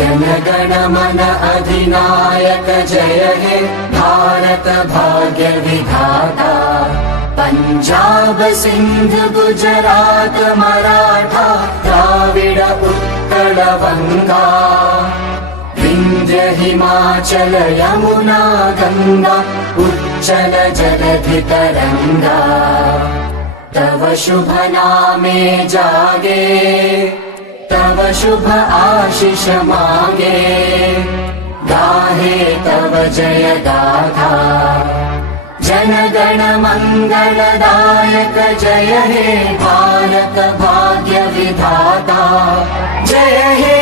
जनगण मन अधिनायक जय हे भारत भाग्य विधाता। पंजाब सिंध गुजरात मराठा द्राविड उत्कल बंगा। विंध्य हिमाचल यमुना गंगा उच्चल जलधि तरंगा। तव शुभ नामे जागे तव शुभ आशीष मांगे। गाहे तव जय गाथा जनगण मंगलदायक जय हे भारत भाग्य विधाता। जय हे